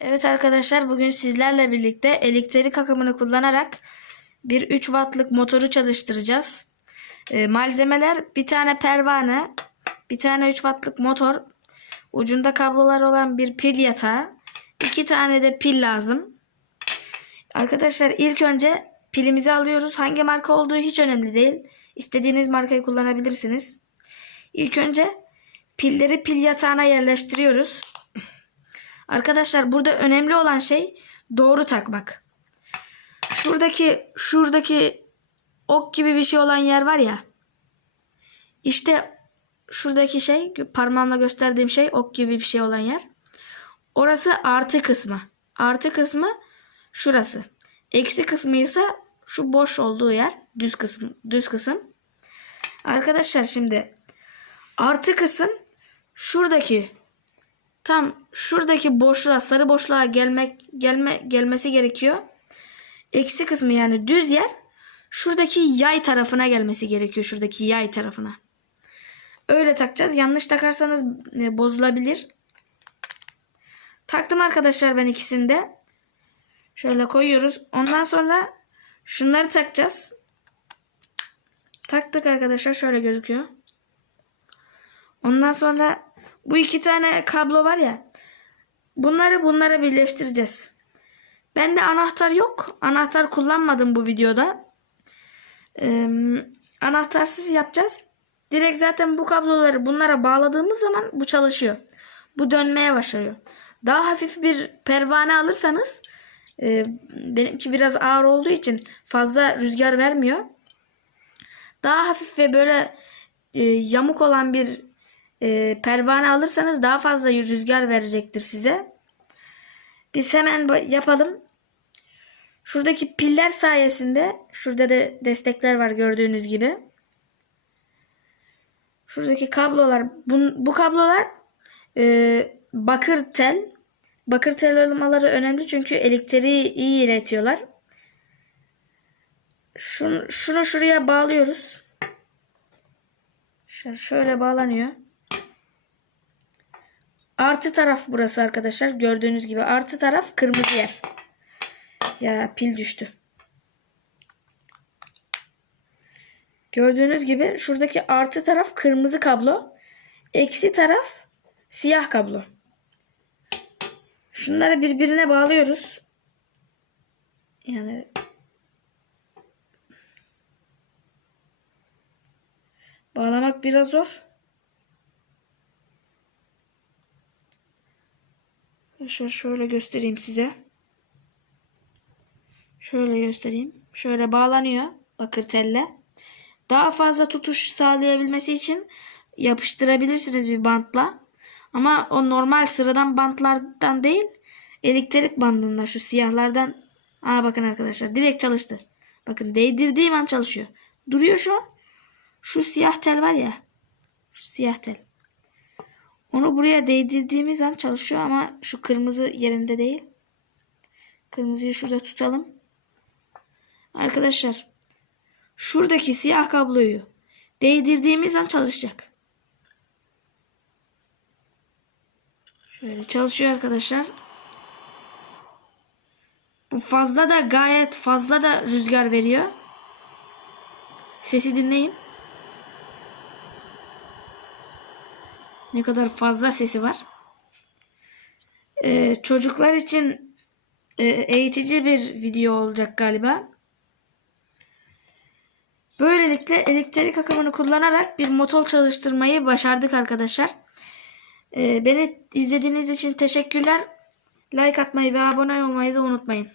Evet arkadaşlar bugün sizlerle birlikte elektrik akımını kullanarak bir 3 wattlık motoru çalıştıracağız. Ee, malzemeler bir tane pervane, bir tane 3 wattlık motor, ucunda kablolar olan bir pil yatağı, iki tane de pil lazım. Arkadaşlar ilk önce pilimizi alıyoruz. Hangi marka olduğu hiç önemli değil. İstediğiniz markayı kullanabilirsiniz. İlk önce pilleri pil yatağına yerleştiriyoruz. Arkadaşlar burada önemli olan şey doğru takmak. Şuradaki şuradaki ok gibi bir şey olan yer var ya. İşte şuradaki şey parmağımla gösterdiğim şey ok gibi bir şey olan yer. Orası artı kısmı. Artı kısmı şurası. Eksi kısmı ise şu boş olduğu yer. Düz kısım. Düz kısım. Arkadaşlar şimdi artı kısım şuradaki tam şuradaki boşluğa sarı boşluğa gelmek gelme gelmesi gerekiyor. Eksi kısmı yani düz yer şuradaki yay tarafına gelmesi gerekiyor. Şuradaki yay tarafına. Öyle takacağız. Yanlış takarsanız e, bozulabilir. Taktım arkadaşlar ben ikisini de. Şöyle koyuyoruz. Ondan sonra şunları takacağız. Taktık arkadaşlar. Şöyle gözüküyor. Ondan sonra bu iki tane kablo var ya. Bunları bunlara birleştireceğiz. Bende anahtar yok. Anahtar kullanmadım bu videoda. Ee, anahtarsız yapacağız. Direkt zaten bu kabloları bunlara bağladığımız zaman bu çalışıyor. Bu dönmeye başlıyor. Daha hafif bir pervane alırsanız e, benimki biraz ağır olduğu için fazla rüzgar vermiyor. Daha hafif ve böyle e, yamuk olan bir e, pervane alırsanız daha fazla rüzgar verecektir size. Biz hemen yapalım. Şuradaki piller sayesinde şurada da destekler var gördüğünüz gibi. Şuradaki kablolar bu, bu kablolar e, bakır tel. Bakır tel olmaları önemli çünkü elektriği iyi iletiyorlar. Şunu, şunu şuraya bağlıyoruz. Şöyle, bağlanıyor. Artı taraf burası arkadaşlar. Gördüğünüz gibi artı taraf kırmızı yer. Ya pil düştü. Gördüğünüz gibi şuradaki artı taraf kırmızı kablo. Eksi taraf siyah kablo. Şunları birbirine bağlıyoruz. Yani bağlamak biraz zor. Şöyle, şöyle göstereyim size. Şöyle göstereyim. Şöyle bağlanıyor bakır telle. Daha fazla tutuş sağlayabilmesi için yapıştırabilirsiniz bir bantla. Ama o normal sıradan bantlardan değil elektrik bandından şu siyahlardan. Aa bakın arkadaşlar direkt çalıştı. Bakın değdirdiğim an çalışıyor. Duruyor şu an. Şu siyah tel var ya. Şu siyah tel. Onu buraya değdirdiğimiz an çalışıyor ama şu kırmızı yerinde değil. Kırmızıyı şurada tutalım. Arkadaşlar şuradaki siyah kabloyu değdirdiğimiz an çalışacak. Şöyle çalışıyor arkadaşlar. Bu fazla da gayet fazla da rüzgar veriyor. Sesi dinleyin. Ne kadar fazla sesi var. Ee, çocuklar için e, eğitici bir video olacak galiba. Böylelikle elektrik akımını kullanarak bir motor çalıştırmayı başardık arkadaşlar. Ee, beni izlediğiniz için teşekkürler. Like atmayı ve abone olmayı da unutmayın.